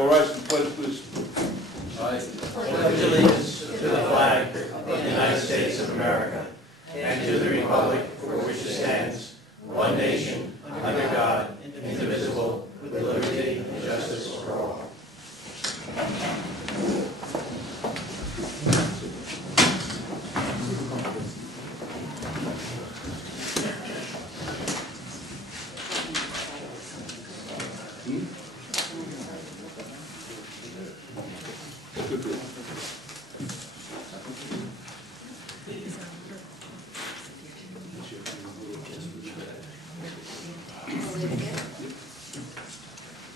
All rise for the pledge, please. I pledge allegiance to the flag of the United States of America and to the republic for which it stands, one nation, under God, indivisible, with liberty and justice for all.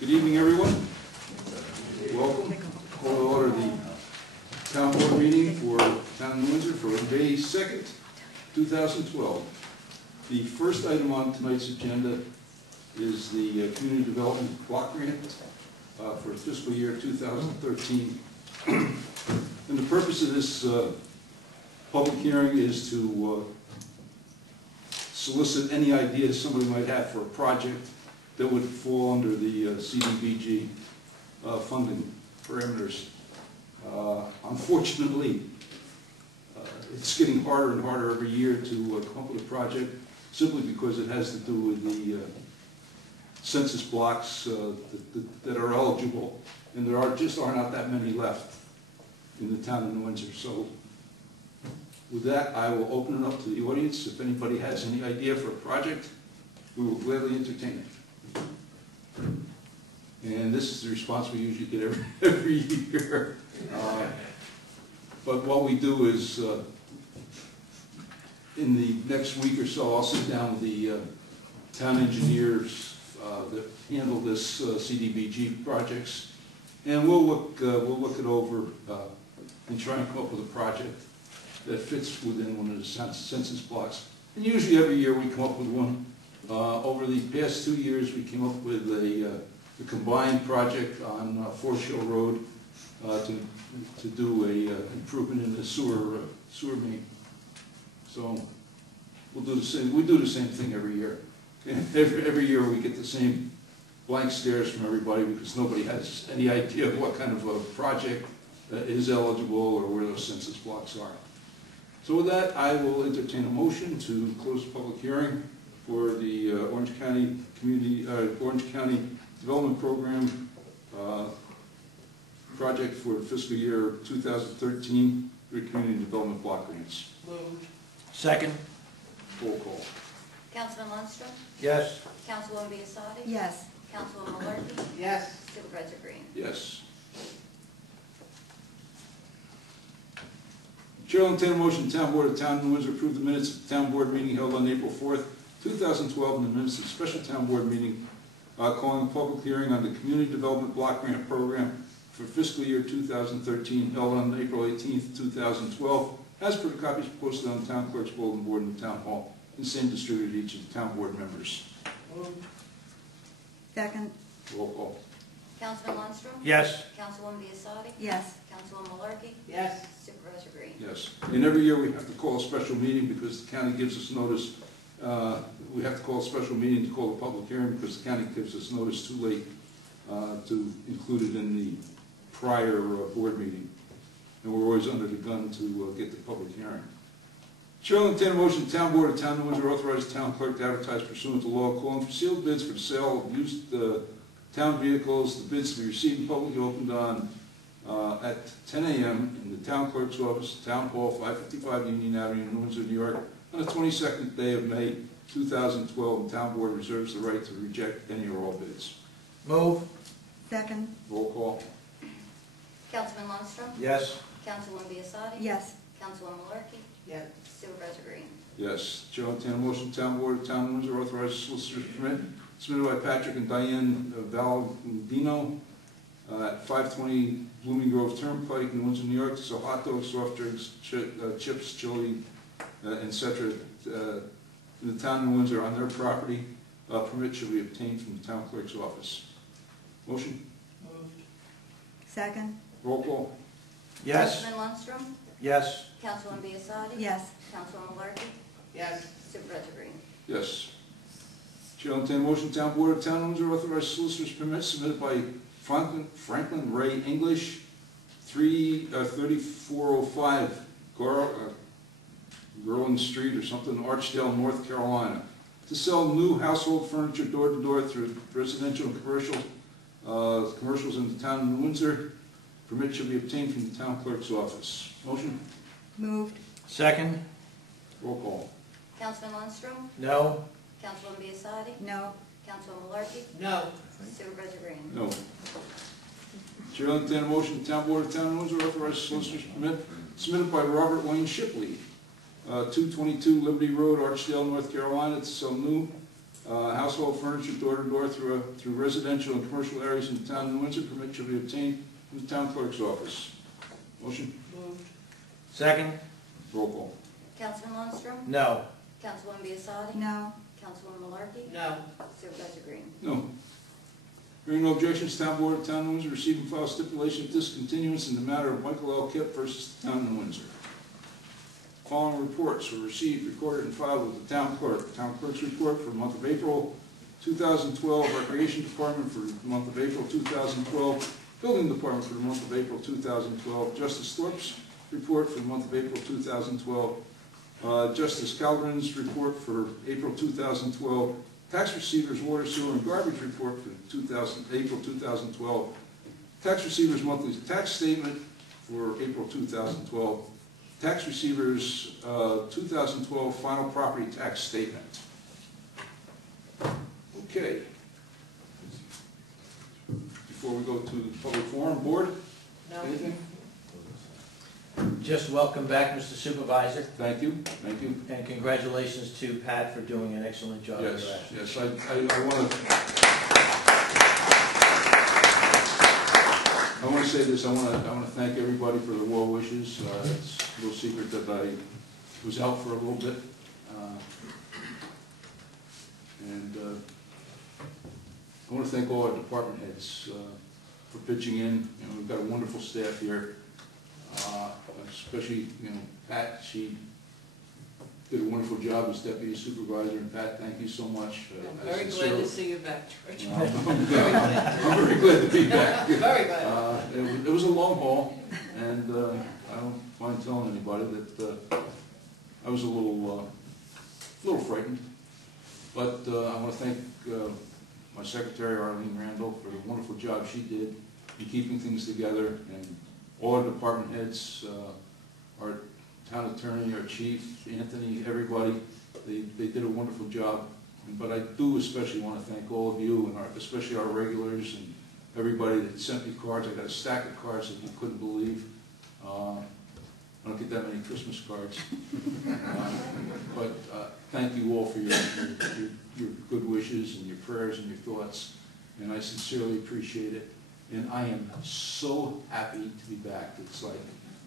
Good evening, everyone. Welcome. Call to order the town board meeting for Town of Windsor for May 2nd, 2012. The first item on tonight's agenda is the Community Development Block Grant for fiscal year 2013. And the purpose of this public hearing is to solicit any ideas somebody might have for a project that would fall under the CDBG funding parameters. Unfortunately, it's getting harder and harder every year to come up with a project simply because it has to do with the census blocks that are eligible, and there are not that many left in the town of Windsor. So with that, I will open it up to the audience. If anybody has any idea for a project, we will gladly entertain it. And this is the response we usually get every year. But what we do is, in the next week or so, I'll sit down with the town engineers that handle this CDBG projects, and we'll look it over and try and come up with a project that fits within one of the census blocks. And usually every year we come up with one. Over the past 2 years, we came up with a combined project on Foreshore Road to do a improvement in the sewer main. So we'll do the same. We do the same thing every year. Every year we get the same blank stares from everybody because nobody has any idea of what kind of a project is eligible or where those census blocks are. So with that, I will entertain a motion to close the public hearing for the Orange County Development Program project for fiscal year 2013 for Community Development Block Grants. Moved. Second. Roll call. Councilman Lundstrom? Yes. Councilwoman Biasotti? Yes. Councilwoman Malarkey? Yes. Supervisor Green? Yes. Chair will entertain a motion. Town Board of Town of Windsor approve the minutes of the Town Board meeting held on April 4th, 2012, and the minutes of the special Town Board meeting calling a public hearing on the Community Development Block Grant Program for fiscal year 2013 held on April 18th, 2012, as per the copies posted on the Town Clerk's Bulletin Board in the Town Hall, and same distributed to each of the Town Board members. Moved. Second. Roll call. Councilman Lundstrom? Yes. Councilwoman Biasotti? Yes. Councilwoman Malarkey? Yes. Supervisor Green? Yes. And every year we have to call a special meeting because the county gives us notice. We have to call a special meeting to call a public hearing because the county gives us notice too late to include it in the prior board meeting. And we're always under the gun to get the public hearing. Chair will entertain a motion. The Town Board of Town of Windsor authorize the town clerk to advertise pursuant to law calling for sealed bids for the sale of used town vehicles. The bids to be received and publicly opened on at 10 a.m. in the town clerk's office, Town Hall, 555 Union Avenue, New Windsor, New York, on the 22nd day of May, 2012. The Town Board reserves the right to reject any or all bids. Move. Second. Roll call. Councilman Lundstrom? Yes. Councilwoman Biasotti? Yes. Councilwoman Malarkey? Yes. Supervisor Green? Yes. Chair will entertain a motion. Town Board of Town of Windsor authorizes solicitor's permit submitted by Patrick and Diane Valadino at 520 Blooming Grove Turnpike in Windsor, New York, to sell hot dogs, soft drinks, chips, chili, etc. In the town of Windsor on their property. Permit shall be obtained from the town clerk's office. Motion? Moved. Second. Roll call. Yes. Councilman Lundstrom? Yes. Councilwoman Biasotti? Yes. Councilwoman Malarkey? Yes. Supervisor Green? Yes. Chair will entertain a motion. Town Board of Town of Windsor authorized solicitor's permit submitted by Franklin Ray English, 3405 Garland Street or something, Archdale, North Carolina, to sell new household furniture door to door through residential and commercials in the town of Windsor. Permit shall be obtained from the town clerk's office. Motion? Moved. Second? Roll call. Councilman Lundstrom, No? Councilwoman Biassadi, No. Councilwoman Malarkey, No. Supervisor Green. No. Chair will entertain a motion, the town board of town of Windsor authorize solicitor's permit submitted by Robert Wayne Shipley, 222 Liberty Road, Archdale, North Carolina, to sell new household furniture door to door through residential and commercial areas in the town of Windsor. Permit shall be obtained from the town clerk's office. Motion? Moved. Second? Roll call. Councilman Lundstrom, No. Councilwoman Biassadi, No. Councilwoman Malarkey, No. Supervisor Green. No. Hearing no objections, town board of town of Windsor receive and file stipulation of discontinuance in the matter of Michael L. Kipp versus the town of Windsor. Following reports were received, recorded, and filed with the town clerk. Town clerk's report for the month of April 2012, Recreation Department for the month of April 2012, Building Department for the month of April 2012, Justice Thorpe's report for the month of April 2012, Justice Calderon's report for April 2012, Tax Receivers Water, Sewer, and Garbage report for April 2012, Tax Receivers Monthly Tax Statement for April 2012, Tax Receivers 2012 Final Property Tax Statement. Okay. Before we go to the public forum, board, anything? Just welcome back, Mr. Supervisor, Thank you, thank you. and congratulations to Pat for doing an excellent job. Yes, yes, I want to say this. I want to thank everybody for their well wishes. It's no secret that I was out for a little bit, and I want to thank all our department heads for pitching in. You know, we've got a wonderful staff here, especially Pat. She did a wonderful job as deputy supervisor, and Pat, thank you so much. I'm very glad to see you back, George. I'm very glad to be back. Very glad. It was a long haul, and I don't mind telling anybody that I was a little frightened. But I want to thank my secretary, Arlene Randall, for the wonderful job she did in keeping things together, and all our department heads, our town attorney, our chief, Anthony, everybody. They did a wonderful job. But I do especially want to thank all of you, and especially our regulars and everybody that sent me cards. I got a stack of cards that you couldn't believe. I don't get that many Christmas cards. But thank you all for your good wishes and your prayers and your thoughts, and I sincerely appreciate it. And I am so happy to be back. It's like,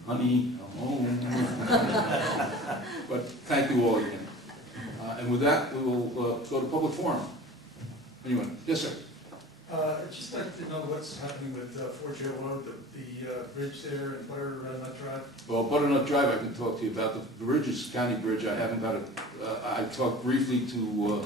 honey, I'm home. But thank you all again. And with that, we will go to public forum. Anyone? Yes, sir. I'd just like to know what's happening with Fort Joe Road, the bridge there and Butternut Drive. Well, Butternut Drive I can talk to you about. The bridge is a county bridge. I haven't got it. I talked briefly to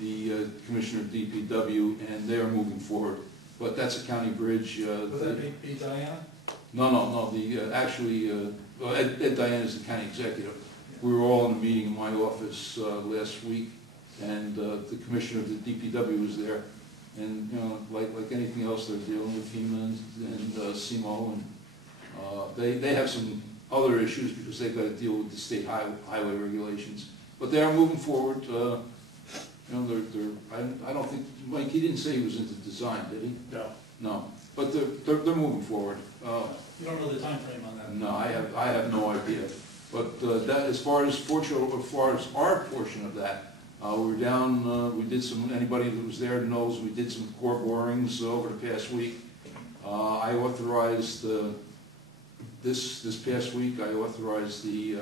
the Commissioner of DPW, and they are moving forward. But that's a county bridge. Would that be Diana? No. Actually, Ed Diane is the county executive. We were all in a meeting in my office last week, and the Commissioner of the DPW was there. And like anything else, they're dealing with FEMA and SEMO, and they have some other issues because they've got to deal with the state highway regulations. But they are moving forward. I don't think Mike. He didn't say he was into design, did he? No. No. But they're moving forward. You don't know the time frame on that? No, I have no idea. But that, as far as our portion of that. We were down, we did some, anybody that was there knows, we did some core borings over the past week. I authorized, this past week, I authorized the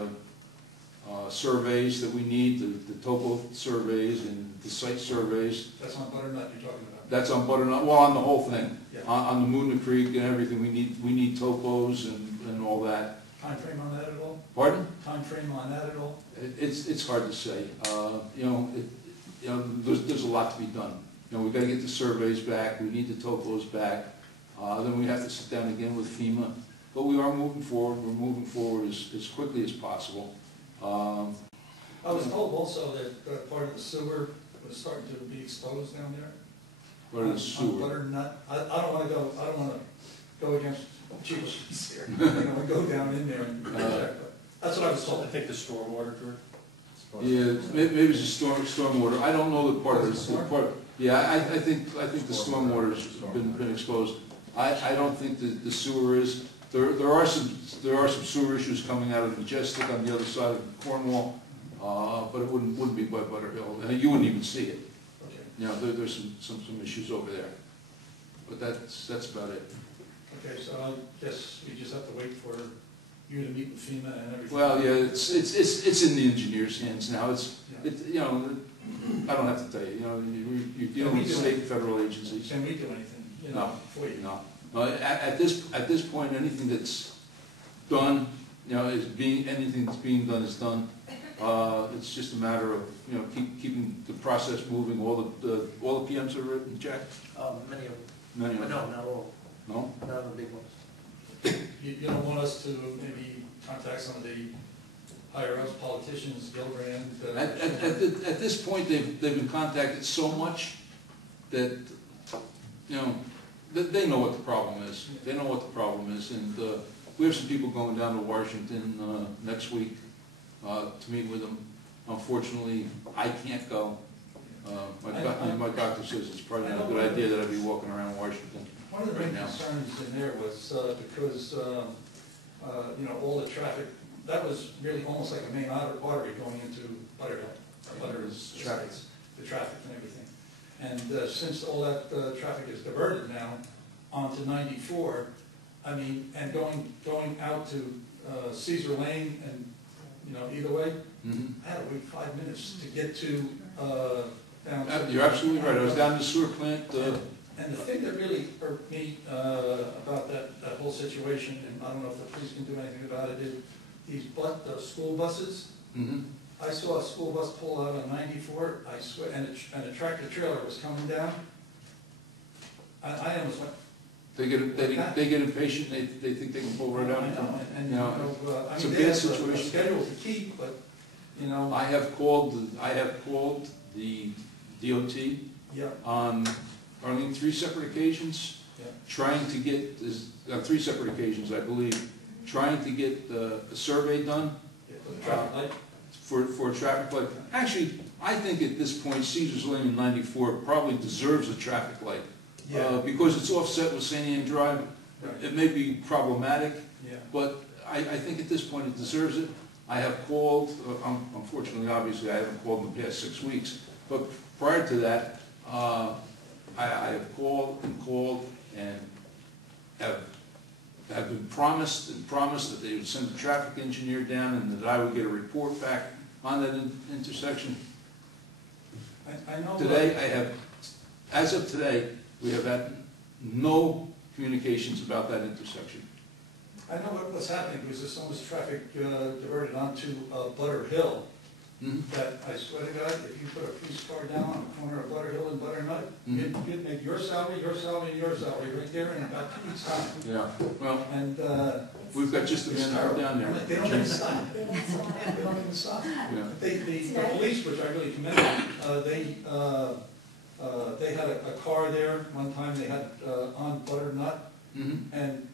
surveys that we need, the topo surveys and the site surveys. That's on Butternut you're talking about? That's on Butternut, well, on the whole thing. Yeah. On the Moon Creek and everything, we need topos and all that. Time frame on that at all? Pardon? Time frame on that at all? It's hard to say. There's a lot to be done. We've got to get the surveys back. We need the topos back. then we have to sit down again with FEMA. But we are moving forward. We're moving forward as quickly as possible. I was told also that part of the sewer was starting to be exposed down there. What is On sewer? Butternut. I don't wanna go against Chiefs here. I don't wanna go down in there and check, but that's what I was I told. think the stormwater, George. Yeah, maybe it's a stormwater. I don't know the part of Storm? the part. Yeah, I think the stormwater's been exposed. I don't think that the sewer is. There are some sewer issues coming out of Majestic on the other side of Cornwall, but it wouldn't be by Butter Hill. You wouldn't even see it. Okay, You know, there's some issues over there. But that's about it. okay, so I guess we just have to wait for you to meet with FEMA and everything. Well, yeah, it's in the engineer's hands now. Yeah. You know, I don't have to tell you. You know, you're dealing with state and federal agencies. Can we do anything, you No, know, for you? no. At this point, anything that's done, you know, anything that's being done is done. It's just a matter of, you know, keeping the process moving. All the PMs are written, Jack? Many of them, Many of but them. no, not all, No? not the big ones. You don't want us to maybe contact some of the higher ups, politicians, Gilbrand? At this point, they've been contacted so much that, you know, they know what the problem is. They know what the problem is, and we have some people going down to Washington next week to meet with them. Unfortunately, I can't go. My doctor says it's probably not a good idea that I be walking around Washington One of the right main now. concerns in there was because, you know, all the traffic, that was really almost like a main artery going into Butterhill, Butter's traffic, the traffic and everything. And since all that traffic is diverted now onto 94, I mean, and going out to Cesar Lane and, you know, either way, Mhm. I had to wait 5 minutes to get to, down to. You're absolutely right. I was down in the sewer plant. And the thing that really irked me about that whole situation, and I don't know if the police can do anything about it, is these school buses. Mhm. I saw a school bus pull out on 94, I swear, and a tractor trailer was coming down. I almost went, They get impatient. They think they can pull right out. I know, and, You you know, know, I it's a mean, bad they have a situation. schedule to keep, but, you know, I have called the DOT yeah, on 3 separate occasions, yeah. trying to get, on 3 separate occasions, I believe, trying to get a survey done Yeah, for the traffic light. for a traffic light. Actually, I think at this point, Caesar's Lane in 94 probably deserves a traffic light. Because it's offset with St. Anne Drive. Right. It may be problematic, Yeah, but I think at this point it deserves it. I have called, unfortunately, obviously, I haven't called in the past 6 weeks, but prior to that, I have called and have been promised that they would send a traffic engineer down and that I would get a report back on that intersection. I know. Today, as of today, we have had no communications about that intersection. I know what's happening, because there's so much traffic diverted onto Butter Hill, Mhm. that I swear to God, if you put a police car down on the corner of Butter Hill and Butternut, Mhm. you'd make your salary, and your salary right there in about 2 weeks' time. Yeah, well, And, we've got just a it's man terrible. down there. They don't even stop. They don't stop. They don't even stop. Yeah. The police, which I really commend them, they had a car there, one time they had on Butternut, Mhm. and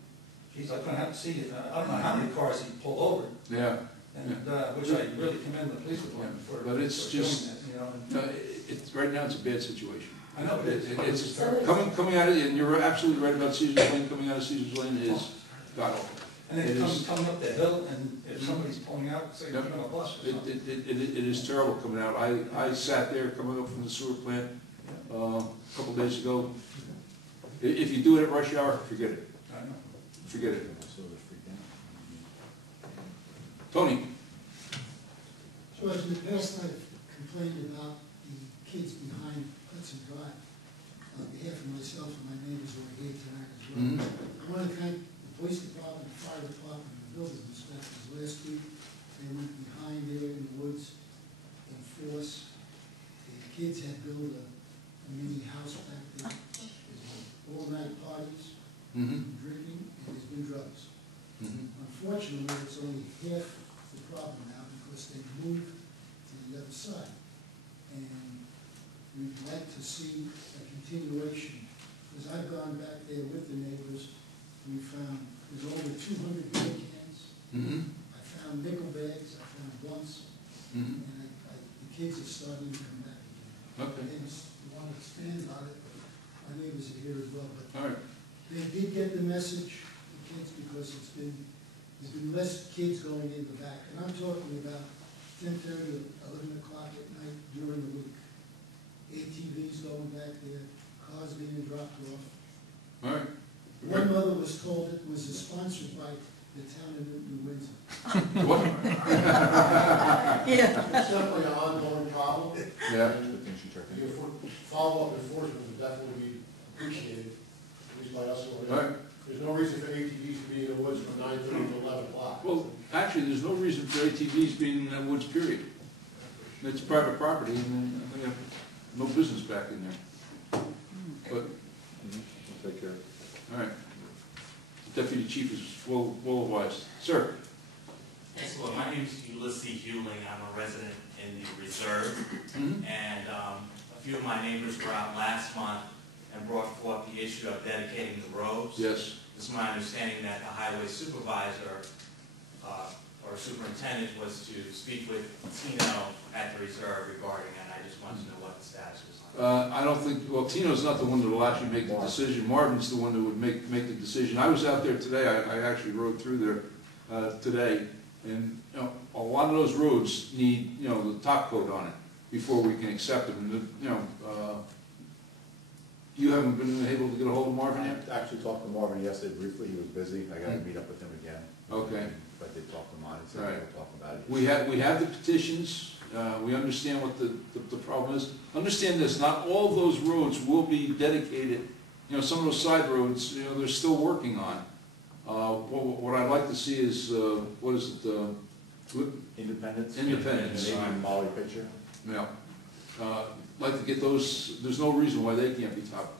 he's like, gonna have to see it. I don't know how many cars he pulled over, Yeah, and, which I really commend the police department for. But it's for doing just- that, you know, and right now it's a bad situation. I know it is. It's It's terrible. coming out of, and you're absolutely right about Caesar's Lane, coming out of Caesar's Lane is god awful. And then it is- coming up the hill, and if somebody's pulling out, say, you're Yep. on a bus or something. It is terrible coming out. I sat there coming up from the sewer plant a couple days ago. If you do it at rush hour, forget it, I know. forget it. Tony? George, in the past, I've complained about the kids behind Hudson Drive, on behalf of myself and my neighbors who are here tonight as well. Mhm. I want to thank the police department, the fire department, and the building inspectors. Last week, they went behind there in the woods in force. The kids had built a mini house back there. There were all-night parties. Mhm. drinking, and there's been drugs. Mhm. Unfortunately, it's only half the problem now because they moved to the other side. And we'd like to see a continuation, because I've gone back there with the neighbors, we found there's over 200 beer cans. Mhm. I found nickel bags, I found blunts, Mhm. and the kids are starting to come back again. Okay. My neighbors want to expand on it, but my neighbors are here as well, but All right. they did get the message, the kids, because there's been less kids going in the back. And I'm talking about 10:30 or 11 o'clock at night during the week. ATVs going back there, cars being dropped off. All right. One mother was told it was sponsored by the town of New Windsor. What? Yeah. It's simply an ongoing problem. Yeah. And the follow-up enforcement would definitely be appreciated, at least by us. All right. There's no reason for ATVs to be in the woods from 9:30 to 11 o'clock. Well, actually, there's no reason for ATVs being in that woods, period. It's private property, and they have no business back in there. But, Take care. all right. The deputy chief is well advised. Sir? Yes, well, my name is Ulysses Hewling. I'm a resident in the reserve. Mhm. And a few of my neighbors were out last month and brought forth the issue of dedicating the roads. Yes. It's my understanding that the highway supervisor or superintendent was to speak with Tino at the reserve regarding that. I just wanted to know what the status was on. I don't think, well, Tino's not the one that will actually make the decision. Marvin's the one that would make the decision. I was out there today. I actually rode through there today. And, you know, a lot of those roads need, you know, the top coat on it before we can accept them. And, you know, you haven't been able to get a hold of Marvin yet? I actually talked to Marvin yesterday briefly, he was busy, I gotta meet up with him again. Okay. But they talked to him on it, so Right. we'll talk about it. We have the petitions, we understand what the problem is. Understand this, not all those roads will be dedicated, you know, some of those side roads, you know, they're still working on. What I'd like to see is, what is it, Independence? Independence. Maybe a Molly picture? yeah, like to get those, there's no reason why they can't be top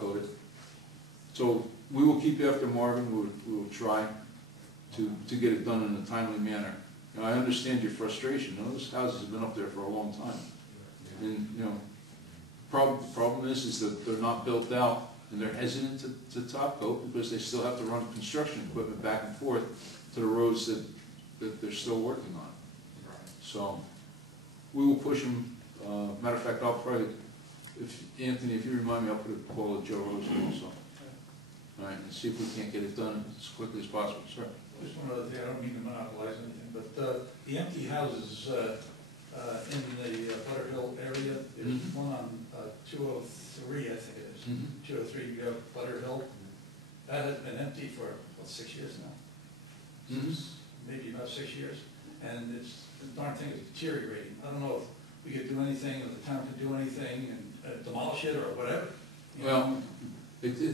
coated. So we will keep after Marvin, we will try to get it done in a timely manner. You know, I understand your frustration, you know, those houses have been up there for a long time. And, you know, the problem is that they're not built out, and they're hesitant to top coat because they still have to run construction equipment back and forth to the roads that they're still working on. So, we will push them, matter of fact, I'll probably, Anthony, if you remind me, I'll put a call to Joe Rosen also. All right, and see if we can't get it done as quickly as possible, sir. Just one other thing, I don't mean to monopolize anything, but the empty houses in the Butterhill area, there's Mhm. one on 203, I think it is, Mhm. 203 Butterhill. That has been empty for, what, 6 years now? Mhm. Maybe about 6 years, and it's, the darn thing is deteriorating. I don't know if we could do anything, if the town could do anything and demolish it or whatever. you know. Well,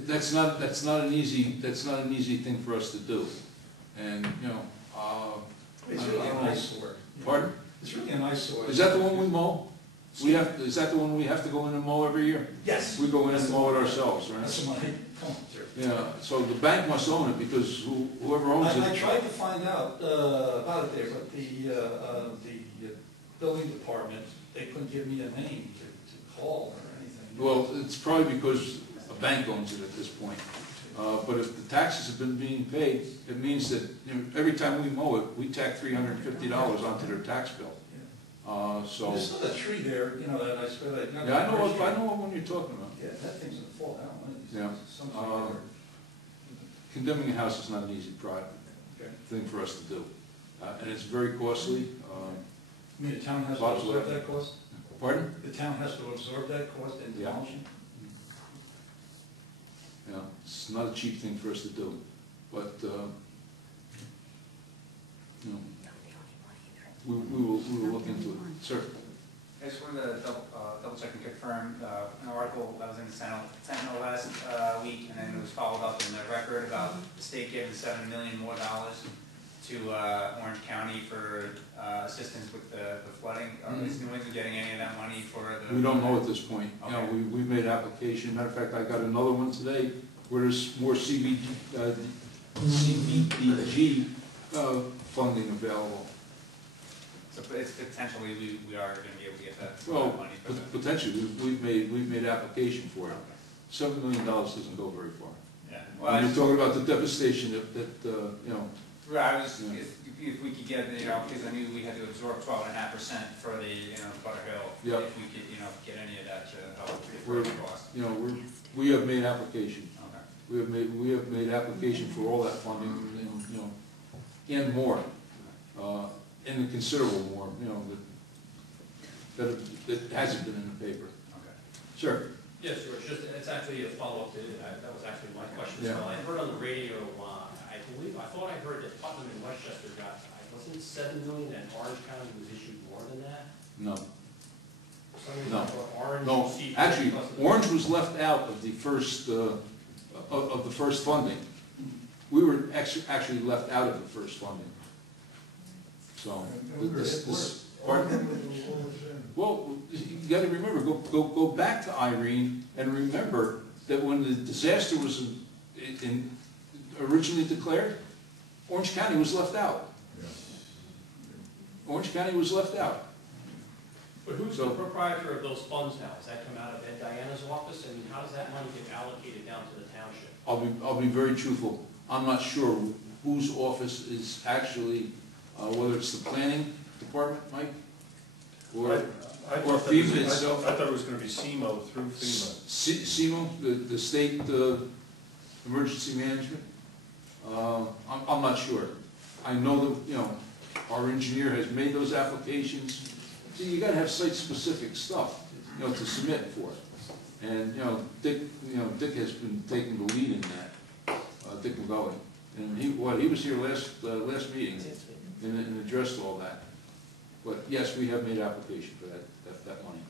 that's not an easy thing for us to do. And, you know, It's I really don't an know. eyesore. Pardon? It's really an eyesore. Is that the one we mow? Is that the one we have to go in and mow every year? Yes. We go in and mow it ourselves, That's right? the one, come on, sir. Yeah, so the bank must own it because whoever owns I it. tried to find out about it there, but the building department, they couldn't give me a name to call or anything. Well, it's probably because a bank owns it at this point. But if the taxes have been being paid, it means that, you know, every time we mow it, we tack $350 onto their tax bill. So, There's still a tree there, you know, that I spent. yeah, I know what one you're talking about. Yeah, that thing's gonna fall down one of these Yeah. days. Sometime. Condemning a house is not an easy Okay. thing for us to do. And it's very costly. You mean the town has to Lots of absorb that. that cost? Pardon? The town has to absorb that cost in Yeah. demolition? Yeah, it's not a cheap thing for us to do, but, you know, we will look into it. Sir? I just wanted to double check and confirm, an article that was in the Sentinel last week, and then it was followed up in the Record about the state giving $7 million more to Orange County for assistance with the flooding. Is New Windsor getting any of that money for the? We don't know at this point. You know, Okay. we've made application. Matter of fact, I got another one today where there's more CBDG funding available. So it's potentially, we are gonna be able to get that Well, money for that. potentially, we've made application for it. $7 million doesn't go very far. Yeah. Well, I When you're just, talking about the devastation that you know, right, I was, Yeah. if we could get, because I knew we had to absorb 12.5% for the, Butter Hill. Yep. If we could, get any of that to help pay for We're- the cost. we have made application. Okay. We have made application for all that funding and more, and considerable more, that hasn't been in the paper. Okay. Sure. Yes, George, it's actually a follow-up to, that was actually my question as Yeah. well. I heard on the radio, I thought I heard that Putnam and Westchester got, wasn't it $7 million, and Orange County was issued more than that? No. For some reason, No. I thought Orange No, received actually, plus the- Orange was left out of the first, of the first funding. We were actually left out of the first funding. So, pardon? Well, you gotta remember, go back to Irene and remember that when the disaster was originally declared, Orange County was left out. Orange County was left out. But who's the proprietor of those funds now? Does that come out of Ed Diana's office? I mean, how does that money get allocated down to the township? I'll be very truthful. I'm not sure whose office is actually, whether it's the planning department, Mike? Or I or thought FEMA I itself? thought it was gonna be SEMO through FEMA. SEMO, the state emergency management? I'm not sure. I know that, our engineer has made those applications. See, you gotta have site-specific stuff, to submit for it. And, Dick has been taking the lead in that, Dick McGully. And he was here last meeting and addressed all that. But yes, we have made application for that money.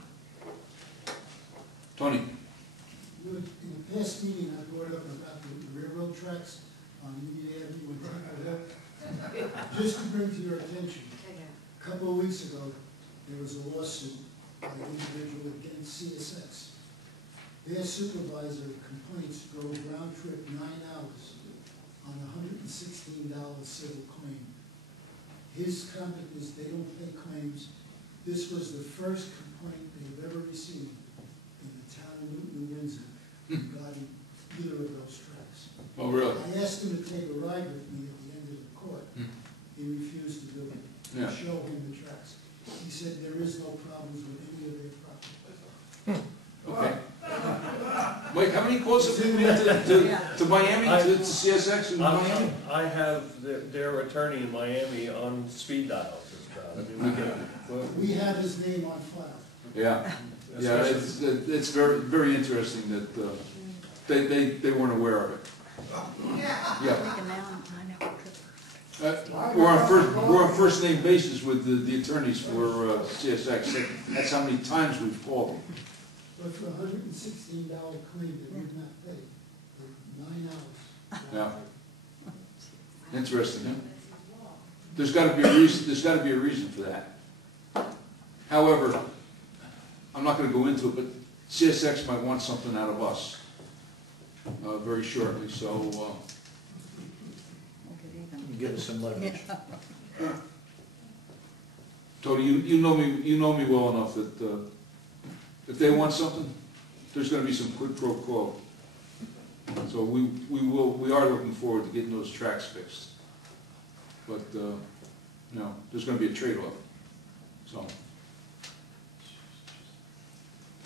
Tony? In the past meeting, I brought up about the railroad tracks on Union Avenue and Depot Hill. Just to bring to your attention, a couple of weeks ago, there was a lawsuit by an individual against CSX. Their supervisor complaints drove round trip 9 hours on a $116 civil claim. His comment is they don't pay claims. This was the first complaint they've ever received in the town of New Windsor regarding either of those tracks. Oh, really? I asked him to take a ride with me at the end of the court. He refused to do it. Yeah. To show him the tracks. He said there is no problems with any of their property. Okay. Mike, how many calls have you made to Miami, to CSX in Miami? I have their attorney in Miami on speed dial. I mean, We have his name on file. Yeah, it's very, very interesting that they weren't aware of it. Yeah. We're on first name basis with the attorneys for CSX. That's how many times we've called them. But for a $116 claim they would not pay for 9 hours. Yeah. Interesting, huh? There's gotta be a reason for that. However, I'm not gonna go into it, but CSX might want something out of us, very shortly, so, give us some leverage. Tony, you know me well enough that, if they want something, there's gonna be some quid pro quo. So we are looking forward to getting those tracks fixed. But, there's gonna be a trade-off, so.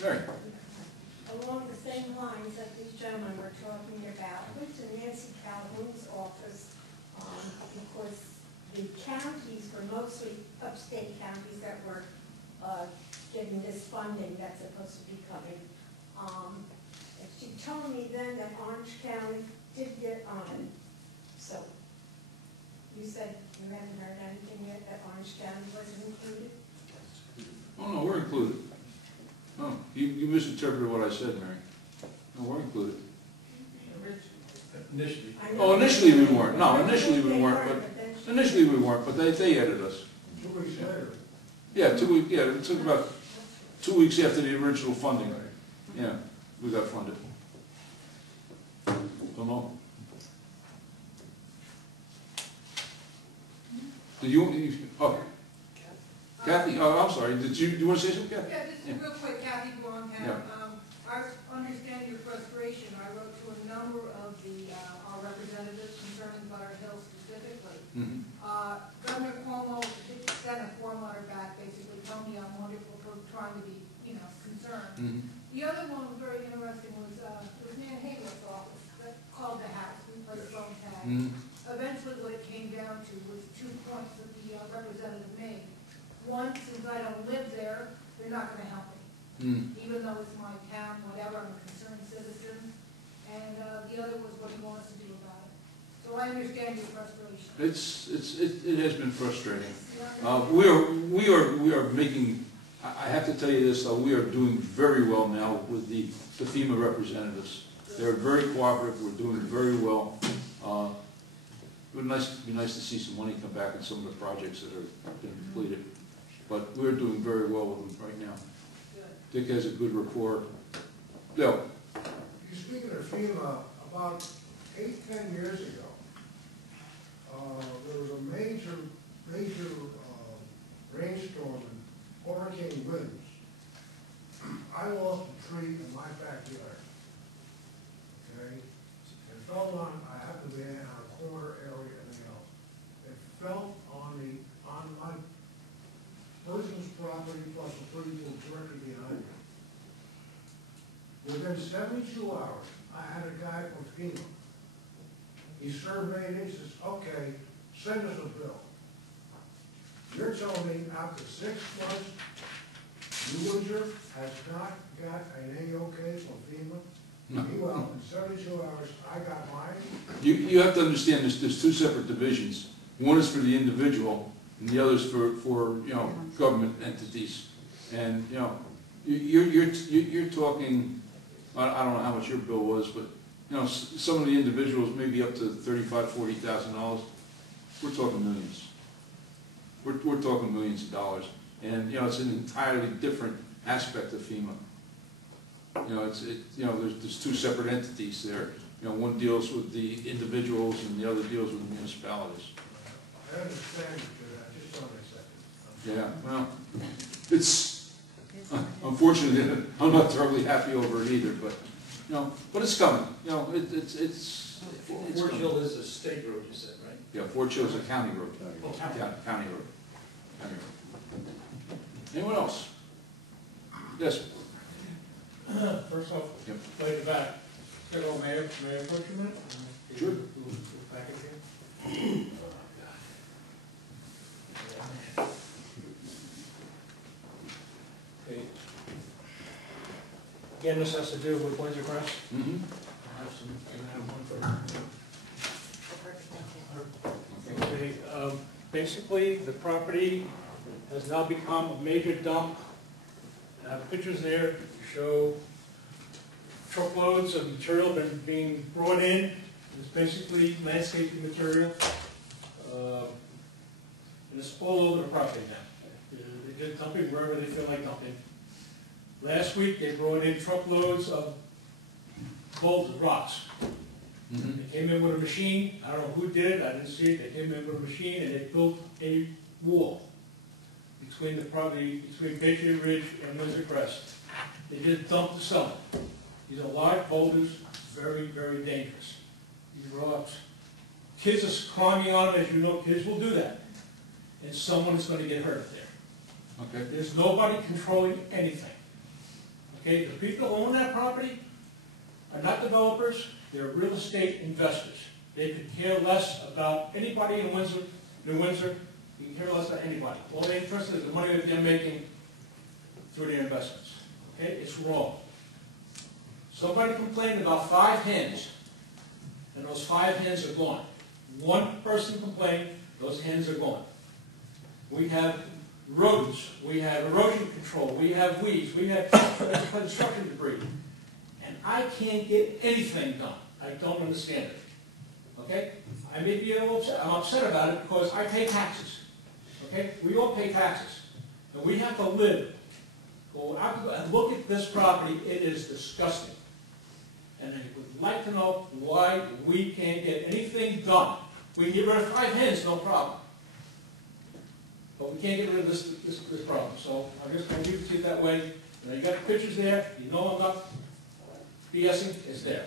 Mary? Along the same lines that these gentlemen were talking about, went to Nancy Calhoun's office, because the counties were mostly upstate counties that were getting this funding that's supposed to be coming. She told me then that Orange County did get on it. So you said you haven't heard anything yet that Orange County wasn't included? Oh, no, we're included. No, you misinterpreted what I said, Mary. No, we're included. Initially. Oh, initially we weren't. No, initially we weren't, but they added us. 2 weeks later. Yeah, 2 weeks, yeah, it took about 2 weeks after the original funding. Yeah, we got funded. know. Did you, oh, Kathy, oh, I'm sorry, do you want to say something, Kathy? Yeah, just real quick, Kathy Blomkamp. Yeah. I understand your frustration. I wrote to a number of our representatives concerning Butter Hill specifically. Mhm. Governor Cuomo sent a form letter back, basically telling me I'm wonderful for trying to be, concerned. Mhm. The other one was very interesting was, it was Nan Hayworth's office that called the house, we played phone tag. Mhm. Eventually what it came down to was 2 points that the representative made. One, since I don't live there, they're not gonna help me. Even though it's my town, whatever, I'm a concerned citizen. And the other was what he wants to do about it. So I understand your frustration. It has been frustrating. We are making, I have to tell you this, though, we are doing very well now with the FEMA representatives. They're very cooperative, we're doing very well. It would be nice to see some money come back in some of the projects that have been completed. But we're doing very well with them right now. Dick has a good rapport. Bill? You speaking of FEMA, about 8-10 years ago, there was a major rainstorm and hurricane winds. I lost a tree in my backyard. Okay? It fell on, I happened to be in a corner area and everything else. It fell on my person's property plus a pretty pool directly behind me. Within 72 hours, I had a guy from FEMA. He surveyed it, he says, okay, send us a bill. You're telling me after 6 months, Windsor has not got an A-OK from FEMA? No. Meanwhile, in 72 hours, I got mine. You have to understand there's two separate divisions. One is for the individual, and the other is for government entities. And you're talking, I don't know how much your bill was, but some of the individuals maybe up to $35,000-$40,000. We're talking millions. We're talking millions of dollars, and it's an entirely different aspect of FEMA. There's two separate entities there. One deals with the individuals, and the other deals with municipalities. I understand you, just don't accept it. Yeah, well, it's unfortunately I'm not terribly happy over it either, but but it's coming. It's Fort Hill is a state road, you said, right? Yeah, Fort Hill is a county road. Oh, county. Yeah, county road. County road. Anyone else? Yes. First off, Yep. play the back. Hello, Mayor, may I approach a minute? Sure. Back again. Okay. Again, this has to do with Windsor Crest. Mm-hmm. I have one for. Okay, basically, the property has now become a major dump. I have pictures there to show truckloads of material being brought in. It's basically landscaping material. And it's all over the property now. They did dumping wherever they feel like dumping. Last week, they brought in truckloads of boulders, rocks. Mm-hmm. They came in with a machine. I don't know who did it. I didn't see it. They came in with a machine and they built a wall between the property, between Patriot Ridge and Windsor Crest. They just dumped the summer. These are large boulders, very, very dangerous. These rocks. Kids are climbing on them, as you know, kids will do that. And someone is going to get hurt there. Okay. There's nobody controlling anything. Okay, the people who own that property are not developers, they're real estate investors. They could care less about anybody in Windsor, New Windsor. You can care less about anybody. All they're interested is the money that they're making through their investments. Okay, it's wrong. Somebody complained about 5 hens, and those 5 hens are gone. One person complained, those hens are gone. We have rodents, we have erosion control, we have weeds, we have construction debris. And I can't get anything done. I don't understand it. Okay? I may be a little upset. I'm upset about it because I pay taxes. Okay? We all pay taxes. And we have to live. Go out and look at this property. It is disgusting. And I would like to know why we can't get anything done. We can get rid of 5 hens, no problem. But we can't get rid of this problem. So I'm just going to leave it to you that way. Now, you got the pictures there, you know I'm not BSing, it's there.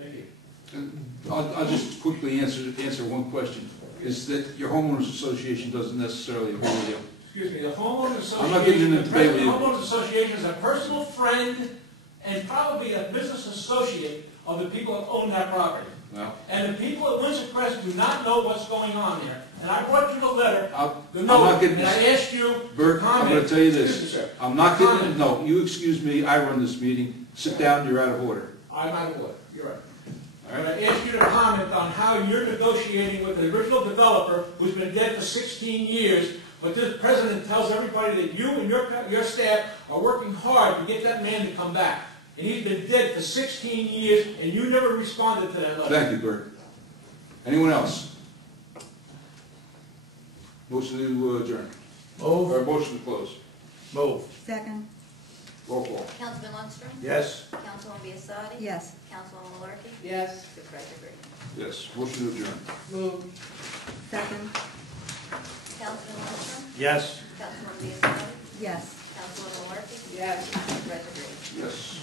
Thank you. And I'll just quickly answer one question, is that your homeowners association doesn't necessarily agree with you. Excuse me, the homeowners association. I'm not getting into the debate with you. homeowners association is a personal friend and probably a business associate of the people that own that property. Well, And the people at Windsor Crest do not know what's going on there. And I brought you the letter, the I'm note, not getting and I asked you to Bert, I'm comment. going to tell you Excuse me, this. sir. I'm not getting, Comment. no, you excuse me, I run this meeting. Sit down, you're out of order. I'm out of order, you're right. All But right? I asked you to comment on how you're negotiating with the original developer who's been dead for 16 years, but this president tells everybody that you and your staff are working hard to get that man to come back. And he's been dead for 16 years, and you never responded to that letter. Thank you, Bert. Anyone else? Motion to adjourn. Move. Or motion to close. Move. Second. Roll call. Councilman Lundstrom? Yes. Councilwoman Biassadi? Yes. Councilwoman Malarkey? Yes. Supervisor Green? Yes, motion to adjourn. Move. Second. Councilman Lundstrom? Yes. Councilwoman Biassadi? Yes. Councilwoman Malarkey? Yes. Supervisor Green? Yes.